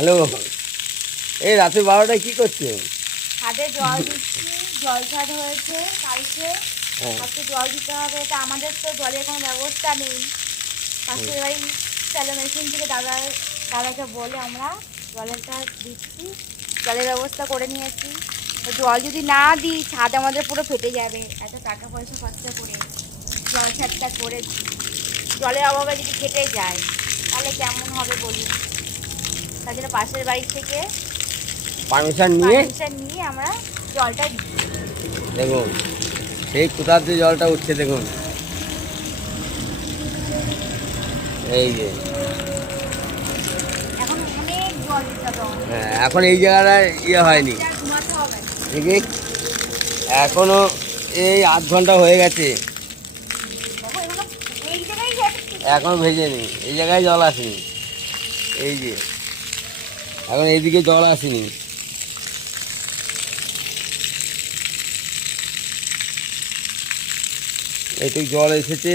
Hello, এই রাতে 12টায় কি করছো? ছাদে জল দিচ্ছি, জল ছাদ হয়েছে কালকে। হ্যাঁ। আজকে জল দিতে হবে, তা আমাদের তো জলের কোনো ব্যবস্থা নেই। পাশের বাড়ি চালা মেশিন থেকে দাদাকে বলে আমরা জলেরটা দিচ্ছি, জলের ব্যবস্থা করে নিয়েছি। তো জল যদি না দিই ছাদ আমাদের পুরো ফেটে যাবে, এত টাকা পয়সা খরচা করে জল ছাদটা করেছি। জলের অভাবে যদি ফেটে যায় তাহলে কেমন হবে বলুন। তার জন্য পাশের বাড়ি থেকে পারমিশন নিয়ে আমরা জলটা দিই। দেখুন সেই কোথা দিয়ে জলটা উঠছে দেখুন, এই যে। এখন অনেক জল দিতে হবে। হ্যাঁ, এখন এই জায়গাটায় হয়নি, আর ঘুমাতে হবে না। দেখি এখনো এই 8 ঘন্টা হয়ে গেছে, দেখো এগুলো এই জায়গায় যাচ্ছে। এখনো ভেজেনি, এই জায়গায় জল আসেনি। এই যে এখন এইদিকে জল আসেনি। এইটুক জল এসেছে,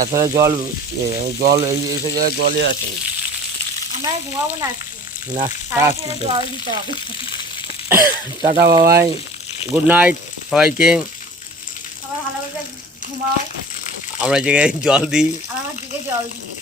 এতটা জল জল এইসব জায়গায় জলই আসেনি। আমরা ঘুমাবো না আজকে, না, সারাদিনে জল দিতে হবে। টাটা বাবাই, গুড নাইট সবাইকে। সবাই ভালো করে ঘুমাও। আমরা জায়গায় জল দিই। আমার দিকে জল দিই।